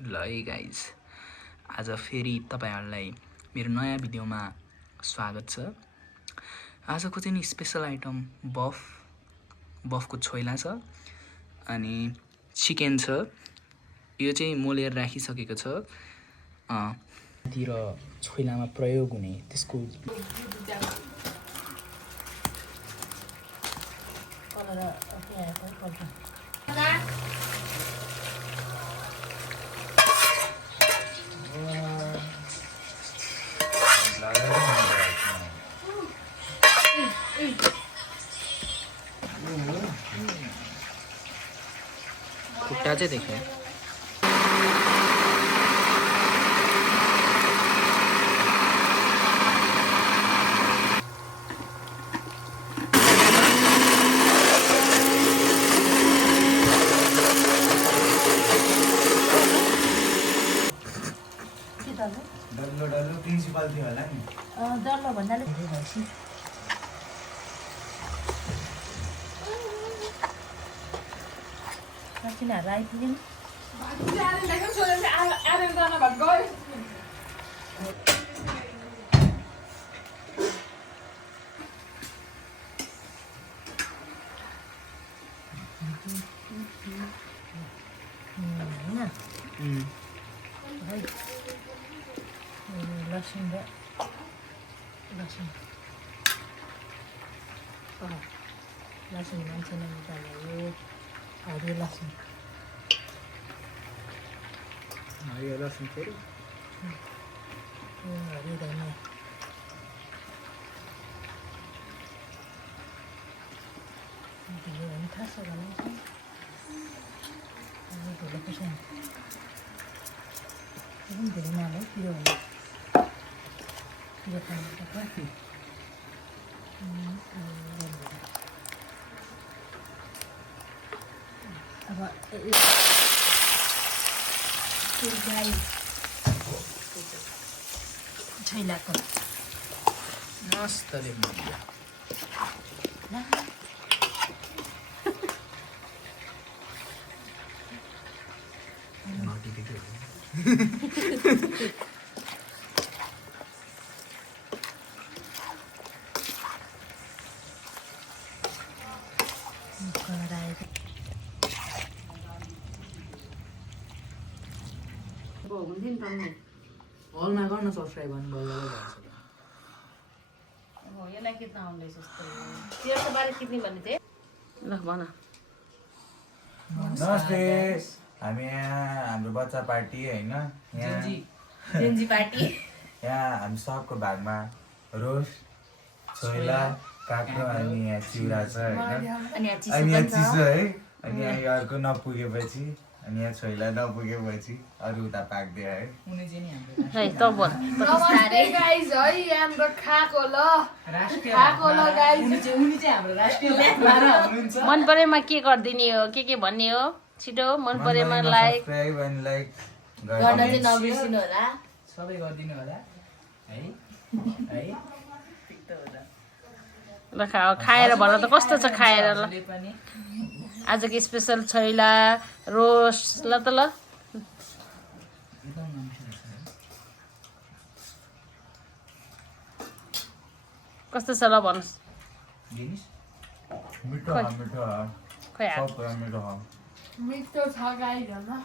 ल है गाइज आज फेरि तपाईहरुलाई मेरो नयाँ भिडियोमा स्वागत छ। आजको चाहिँ नि स्पेशल आइटम बफको छोइला छ अनि चिकन छ। यो चाहिँ मोलेर राखिसकेको छ। तिर छोइलामा प्रयोग हुने त्यसको खुट्टा चाहिँ देखे डल्लो प्रिन्सिपल थियो होला नि डल्लो भन्नाले भएपछि किनहरू आइपुग्यो लसुन र लसुन मान्छे निकाल्यो हरियो लसुन फेरि हरियो धनियाँ ढिलो भने खास बनाउँछ ढिलो खुर्सानी एकदम धेरै नहाल्यो पिरो भने पिरो खानु अब छोइलाको मस्तले हलमा गर्न सब्सक्राइब गर्नुभयो यसलाई किन्न आउँदैछ तेलको बारे किन्ने भन्ने थिएँ ल भन नमस्ते हामी यहाँ हाम्रो बच्चा पार्टी हैन जेन्जी पार्टी यहाँ हामी सबको भागमा रोस्ट छोइला काक्रो अनि यहाँ चिउरा छ हैन अनि यहाँ चिसो है अनि यहाँ अर्को नपुगेपछि अनि यहाँ छोइला नपुगेपछि अरू उता पाक्दियो है है त बोल नमस्ते गाइस है हाम्रो खाको ल गाइस उनी चाहिँ हाम्रो राष्ट्रिय भारा हुनुहुन्छ। मन परेमा के गरिदिने हो के भन्ने हो छिटो मन परेमा लाइक सब्स्क्राइब अनि लाइक गर्न चाहिँ नबिर्सिनु होला सबै गरिदिनु होला है है ल खाएर भन त कस्तो छ खाएर ल आजको स्पेशल छोइला रोस्ट ल त ल कस्तो छ ल भन्नुहोस् मिठो खोइ सब मिठो मिठो छ गाइस होला